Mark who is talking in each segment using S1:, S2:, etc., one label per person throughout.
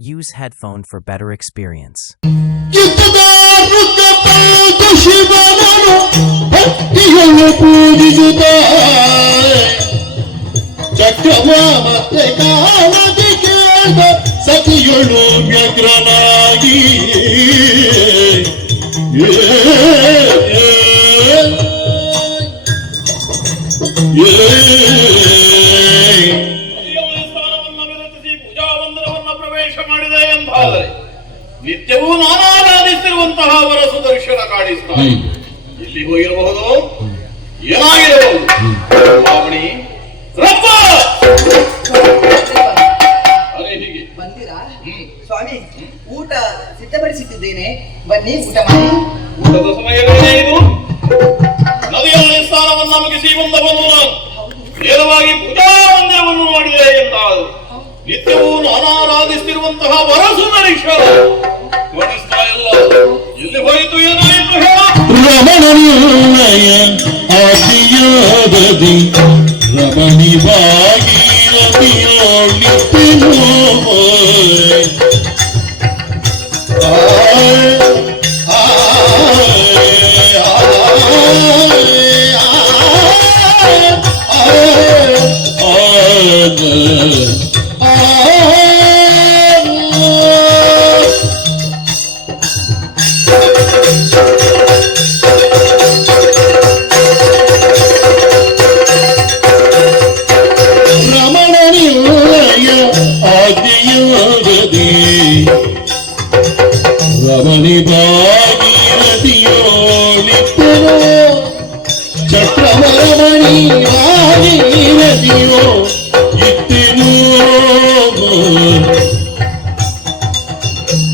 S1: Use headphone for better experience.
S2: ಕಿತ್ತದಾರುತ್ತ ಶಿವನನು ಭಕ್ತಿಯನ್ನು ಪೂಜಿಸುತ್ತ ಚಕ್ರವಾಮತೆ ಕಾಲದಿ ಕೇಳ್ದ ಸತಿಯೊಳು ವ್ಯಗ್ರನಾಗಿ ಏ,
S3: ನಿತ್ಯವೂ ನಾನಾರಾಧಿಸಿರುವಂತಹ ಅವರ ಸುದರ್ಶನ ಕಾಣಿಸ್ತಾರೆ. ಇಲ್ಲಿ ಹೋಗಿರಬಹುದು. ಏನಾಗಿರಬಹುದು? ಸ್ವಾಮಿ ರಪ್ಪ! ಅರೆ ಹೀಗೆ.
S4: ಬಂದಿರಾ?
S3: ಹ್ಮ್.
S4: ಸ್ವಾಮಿ ಊಟ ಬನ್ನಿ ಊಟ ಮಾಡಿ.
S3: ಊಟದ ಸಮಯವೇನೇ ಇದು? ನದಿಯಲ್ಲಿ ಸ್ನಾನವನ್ನು ಮುಗಿಸಿ ಬಂದವನು ನಾನು ನೇರವಾಗಿ ಪೂಜಾ ಮಂದಿರವನ್ನು ಮಾಡಿದೆ ಎಂದಾದರು ನಿತ್ಯವೂ ನಾನಾರಾಧಿಸ್ತಿರುವಂತಹ ವರಸುದರೀಶ್ವರ. ಗಮನಿಸ್ತಾ ಇಲ್ಲ ಎಲ್ಲಿ ಹೋಯಿತು ಏನಾಯಿತು ಹೇಳ
S2: ರಮಣನಿಯ ಆದಿಯಾದದಿ ರಮಣಿ ಭಾಗೀರಥಿಯೋಳಿತೆನೋ ರಮಣನಿಯ ಭಾಗೀರಥಿಯೋ ಇತ್ತೆನೋ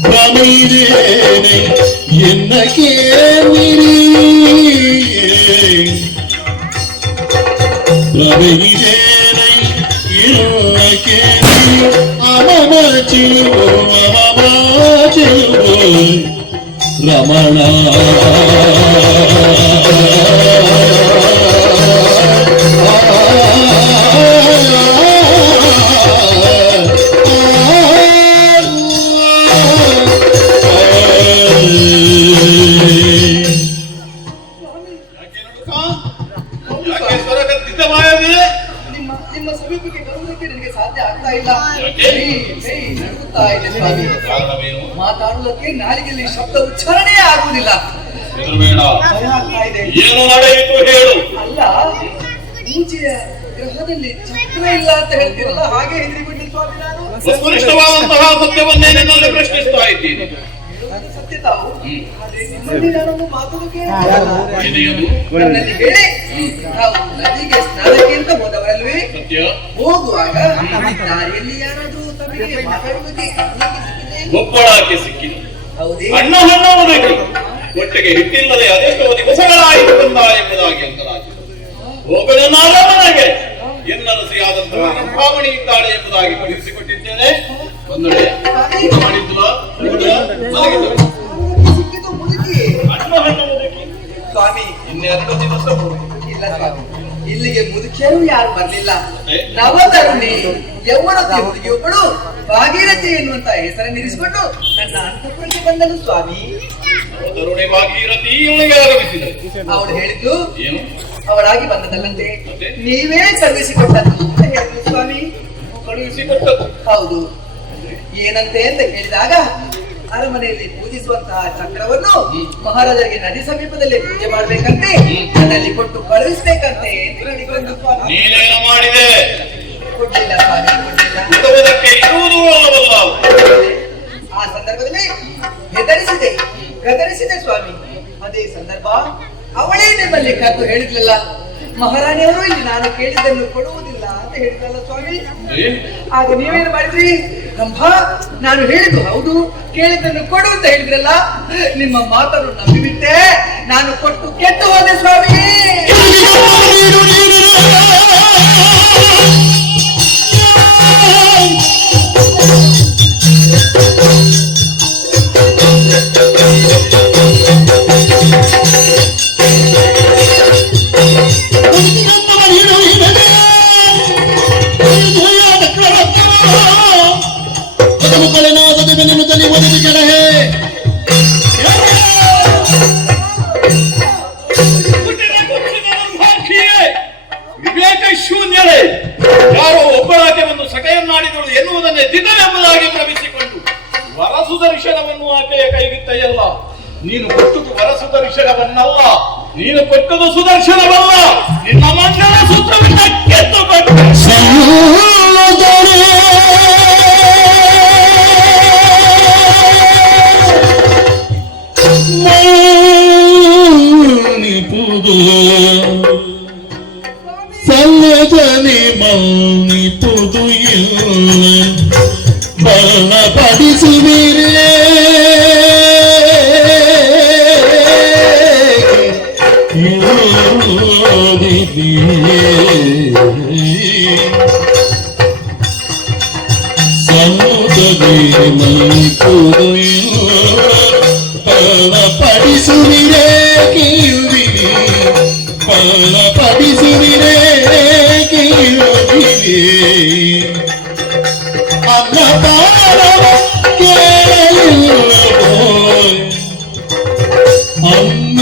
S2: ಪ್ರಮೈದೇನೆ ಎನ್ನ ಕೇಳಿರಿ ಪ್ರಭೈದೇನೆ ಎನ್ನ ಕೇಳಿ ಅಮಮ ಚಿಲುವು ಅಮಮ ಚಿಲುವು
S4: ನಿಮ್ಮ ಸಮೀಪಕ್ಕೆ ಬರುವುದಕ್ಕೆ ನಿಮಗೆ ಸಾಧ್ಯ ಆಗ್ತಾ ಇಲ್ಲ. ನಡುಗುತ್ತಾ ಇದೆ ಸ್ವಾಮಿ ಮಾತಾಡುವುದಕ್ಕೆ ನಾಲಿಗೆಯಲ್ಲಿ ಶಬ್ದ ಉಚ್ಚಾರಣೆ ಆಗುವುದಿಲ್ಲ.
S3: ಏನು ನಡೆಯಿತು ಹೇಳು.
S4: ಅಲ್ಲ ಮುಂಚೆಯ ಗ್ರಹದಲ್ಲಿ ಚಕ್ರ ಇಲ್ಲ ಅಂತ ಹೇಳ್ತೀರಲ್ಲ ಹಾಗೆ ಹೆದರಿಬಿಟ್ಟಿಲ್ಲ ಸ್ವಾಮಿ ನಾನು.
S3: ವಸ್ತುನಿಷ್ಠವಾದಂತಹ ಸತ್ಯವನ್ನೇ ನಿನ್ನಲ್ಲಿ ಪ್ರಶ್ನಿಸ್ತಾ ಇದ್ದೀನಿ.
S4: ನದಿಗೆ ಸ್ನಾನಕ್ಕೆ ಅಂತ ಹೋದವರಲ್ವೇ ಹೋಗುವಾಗ ದಾರಿಯಲ್ಲಿ ಯಾರಾದ್ರೂ ತಮಗೆ ಮಾತಾಡುವುದಕ್ಕೆ ಸಿಕ್ಕಿದೆ?
S3: ಒಬ್ಬಳಾಕೆ ಸಿಕ್ಕಿದೆ ಅಣ್ಣ ಒಟ್ಟಿಗೆ ಹಿಟ್ಟಿಲ್ಲದೆ ಅದೆಷ್ಟೋ ದಿವಸಗಳಾಯಿತು ಬಂದ ಎಂಬುದಾಗಿ ಅಂತರಾಗಿ ಹೋಗಲು ನಾಳೆ ಮನೆಗೆ ಎನ್ನರಸಿಯಾದಂತಹ ಭಾವಣಿ ಇದ್ದಾಳೆ ಎಂಬುದಾಗಿ ಕಳುಹಿಸಿಕೊಟ್ಟಿದ್ದೇನೆ ದಿವಸ
S4: ಇಲ್ಲ ಸ್ವಾಮಿ ಇಲ್ಲಿಗೆ ಮುದುಕಿಯರು ಯಾರು ಬರ್ಲಿಲ್ಲ? ನವತರುಣಿ ಯವನ ಹುಡುಗಿಯೊಬ್ಬಳು ಭಾಗೀರಥಿ ಎನ್ನುವಂತ ಹೆಸರನ್ನಿರಿಸಿಕೊಂಡು ನನ್ನ ಅಂತಃಪುರಕ್ಕೆ ಬಂದನು ಸ್ವಾಮಿ.
S3: ತರುಣಿ ಭಾಗೀರಥಿ ಇವಳಿಗೆ
S4: ಅವಳು ಹೇಳಿದ್ದು
S3: ಏನು?
S4: ಅವಳಾಗಿ ಬಂದದಲ್ಲಂತೆ ನೀವೇ ಕಳುಹಿಸಿಕೊಟ್ಟದ್ದು ಅಂತ ಹೇಳಿದ್ರು ಸ್ವಾಮಿ.
S3: ಕಳುಹಿಸಿಕೊಟ್ಟದ್ದು.
S4: ಹೌದು. ಏನಂತೆ ಅಂತ ಹೇಳಿದಾಗ ಅರಮನೆಯಲ್ಲಿ ಪೂಜಿಸುವಂತಹ ಚಕ್ರವನ್ನು ಮಹಾರಾಜರಿಗೆ ನದಿ ಸಮೀಪದಲ್ಲಿ ಪೂಜೆ ಮಾಡ್ಬೇಕಂತೆ ನನ್ನಲ್ಲಿ ಕೊಟ್ಟು ಕಳುಹಿಸ್ಬೇಕಂತೆ
S3: ಮಾಡಿದೆ?
S4: ಸ್ವಾಮಿ ಆ ಸಂದರ್ಭದಲ್ಲಿ ಹೆದರಿಸಿದೆ ಗದರಿಸಿದೆ ಸ್ವಾಮಿ. ಅದೇ ಸಂದರ್ಭ ಅವಳೇ ನಿಮ್ಮಲ್ಲಿ ಕರೆದು ಹೇಳಿದ್ಲಲ್ಲ. ಮಹಾರಾಣಿಯವರು ಇಲ್ಲಿ ನಾನು ಕೇಳಿದ್ದನ್ನು ಕೊಡುವುದಿಲ್ಲ ಅಂತ ಹೇಳಿದ್ರಲ್ಲ ಸ್ವಾಮಿ? ಆಗ ನೀವೇನು ಮಾಡಿದ್ರಿ? ರಂಭಾ ನಾನು ಹೇಳಿದ್ದು ಹೌದು, ಕೇಳಿದ್ದನ್ನು ಕೊಡು ಅಂತ ಹೇಳಿದ್ರಲ್ಲ, ನಿಮ್ಮ ಮಾತನ್ನು ನಂಬಿಬಿಟ್ಟೆ, ನಾನು ಕೊಟ್ಟು ಕೆಟ್ಟು ಹೋದೆ ಸ್ವಾಮಿ
S3: ನೀನು ಕೊಟ್ಟದು ವರ ಸುದರ್ಶನವನ್ನಲ್ಲ. ನೀನು ಕೊಟ್ಟದು ಸುದರ್ಶನವಲ್ಲ. ನಿನ್ನ ಮಂಡಲ ಸೂತ್ರವಿಂದ ಕೆತ್ತು ಕೊಟ್ಟು
S2: ಸಲ್ಲಜನೆ ಮೌನಿಪುದು ಇಲ್ಲ. ಬಲಪಡಿಸುವಿರೇ
S4: പരിശുവിനെ കീഴുവിനെ പല പരിശുവിനെ കീഴുവിനെ
S3: അന്ന പാടവ അന്ന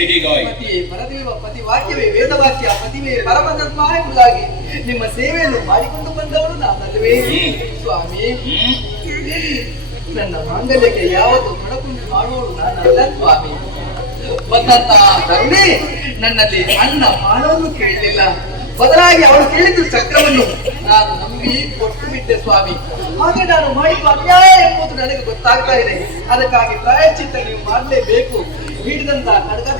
S4: ಪತಿಯೇ ಪರದೇವ ಪತಿ ವಾಕ್ಯವೇ ವೇದವಾಕ್ಯ ಪತಿವೇ ಪರಮಧರ್ಮ ಎಂಬುದಾಗಿ ನಿಮ್ಮ ಸೇವೆಯನ್ನು ಮಾಡಿಕೊಂಡು ಬಂದವನು ನಾನಲ್ವೇ ಸ್ವಾಮಿ. ನನ್ನ ಮಾಂಗಲ್ಯಕ್ಕೆ ಯಾವತ್ತು ತೊಡಕುಂಟು ಮಾಡುವವಳು ನಾನಲ್ಲ ಸ್ವಾಮಿ. ಬಂದಂತಹ ಕರುಣೆ ನನ್ನಲ್ಲಿ ಅನ್ನ ಮಾನವನ್ನು ಕೇಳಲಿಲ್ಲ. ಬದಲಾಗಿ ಅವಳು ಕೇಳಿದ ಚಕ್ರವನ್ನು ನಾನು ನಂಬಿ ಕೊಟ್ಟು ಬಿಟ್ಟೆ ಸ್ವಾಮಿ. ಹಾಗೆ ನಾನು ಮಾಡಿದ ಅನ್ಯಾಯ ಎಂಬುದು ನನಗೆ ಗೊತ್ತಾಗ್ತಾ ಇದೆ. ಅದಕ್ಕಾಗಿ ಪ್ರಾಯಶ್ಚಿತ್ತ ನೀವು ಮಾಡಲೇಬೇಕು. ಹಿಡಿದಂತಹ ಖಡ್ಗದಿಂದ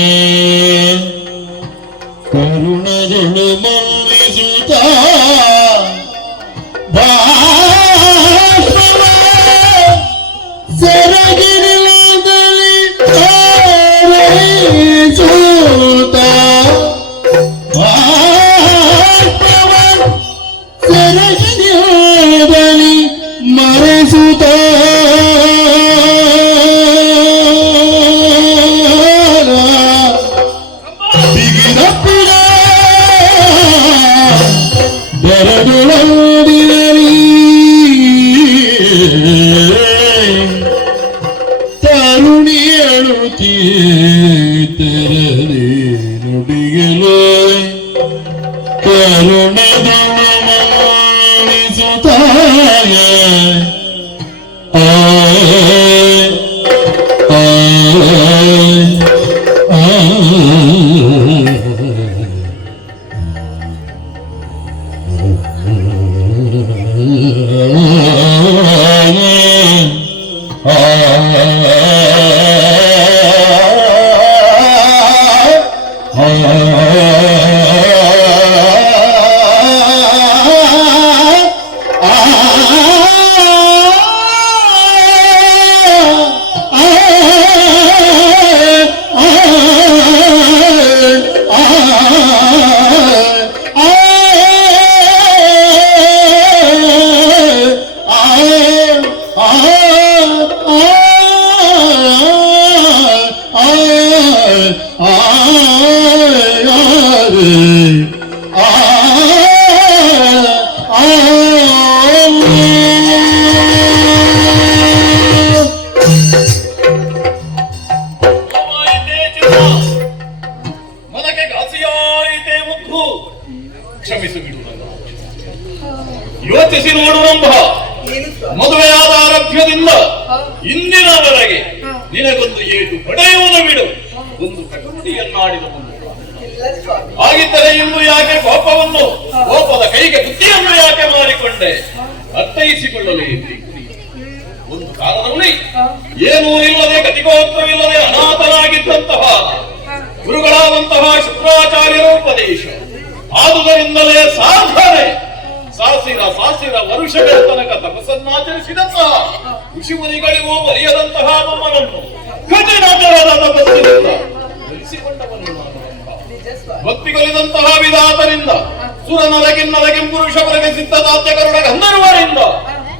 S2: ಆ ಯೋಚಿಸಿ ನೋಡುವಂಬ
S3: ಮದುವೆಯಾದ ಆರೋಗ್ಯದಿಂದ ಇಂದಿನವರೆಗೆ ನಿನಗೊಂದು ಏಟು ಪಡೆಯುವುದು ಬಿಡು. ಒಂದು ಕಟುಕಟಿಯನ್ನಾಡಿದ ಒಂದು ಹಾಗಿದ್ದರೆ ಇನ್ನು ಯಾಕೆ ಕೋಪವನ್ನು? ಕೋಪದ ಕೈಗೆ ಬುದ್ಧಿಯನ್ನು ಯಾಕೆ ಮಾಡಿಕೊಂಡೆ? ಅರ್ಥೈಸಿಕೊಳ್ಳಲಿ. ಒಂದು ಕಾಲದಲ್ಲಿ ಏನೂ ಇಲ್ಲದೆ ಗತಿಗೋತ್ರವಿಲ್ಲದೆ ಅನಾಥರಾಗಿದ್ದಂತಹ ಗುರುಗಳಾದಂತಹ ಶುಕ್ರಾಚಾರ್ಯರ ಉಪದೇಶ. ಆದುದರಿಂದಲೇ ಸಾಧನೆ. ಸಾಸಿರ ಸಾಸಿರ ವರುಷಗಳ ತನಕ ತಪಸ್ಸನ್ನಾಚರಿಸಿದಂತಹ ಋಷಿಮುನಿಗಳಿಗೂ ಬರೆಯದಂತಹ ನಮ್ಮನನ್ನು ಕಠಿಣತರದ ತಪಸ್ಸಿನಿಂದ ಒಲಿಸಿಕೊಂಡವನು ನಾನು ಅಂಬ.
S4: ನಿಜ ಸ್ವಾಮಿ
S3: ಭಕ್ತಿಗೊಲಿದಂತಹ ವಿಧಾತರಿಂದ ಸುರನರಗಿನ್ನರ ಸಿದ್ಧ ಸಿದ್ಧದಾತ್ಯ ಕರುಣ ಗಂಧರ್ವರಿಂದ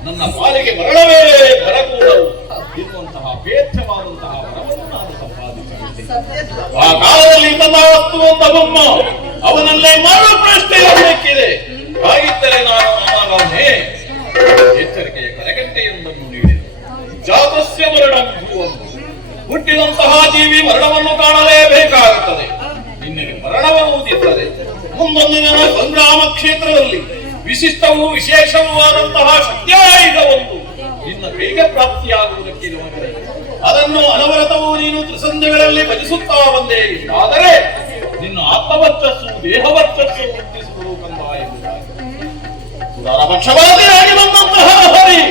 S3: ನನ್ನ ಪಾಲಿಗೆ ಮರಳವೇ ಬರಕೂಡದು ಎನ್ನುವಂತಹ ಭೇದ್ಯವಾದಂತಹ ವರವನ್ನು ನಾನು
S4: ಸ್ವಾಮಿ
S3: ಆ ಕಾಲದಲ್ಲಿ ತಥಾಸ್ತು ಬೊಮ್ಮ, ಅವನಲ್ಲೇ ಮರು ಪ್ರಶ್ನೆ ಇರಬೇಕಿದೆ. ಹಾಗಿದ್ದರೆ ನಾನು ಅವನೇ ಎಚ್ಚರಿಕೆಯ ಕರೆಗಂಟೆಯೊಂದನ್ನು ನೀಡಿದೆ. ಜಾತಸ್ಯ ಮರಣ ಹುಟ್ಟಿದಂತಹ ಜೀವಿ ಮರಣವನ್ನು ಕಾಣಲೇಬೇಕಾಗುತ್ತದೆ ಮುಂದೊಂದು ದಿನ ಸಂಗ್ರಾಮ ಕ್ಷೇತ್ರದಲ್ಲಿ ವಿಶಿಷ್ಟವೂ ವಿಶೇಷವೂ ಆದಂತಹ ಒಂದು ನಿನ್ನ ಬೇಗ ಪ್ರಾಪ್ತಿಯಾಗುವುದಕ್ಕೆ ನಮಗೆ ಅದನ್ನು ಅನವರತವೂ ನೀನು ತ್ರಿಸಂಧ್ಯಗಳಲ್ಲಿ ಭಜಿಸುತ್ತಾ ಬಂದೆ ಆದರೆ ನಿನ್ನ ಆತ್ಮವರ್ಚಸ್ಸು, ದೇಹವರ್ಚಸ್ಸು ವೃದ್ಧಿಸುವುದು ಕಂದ ಎಂಬುದಾಗಿ ಬಂದಂತಹ ಹರಿ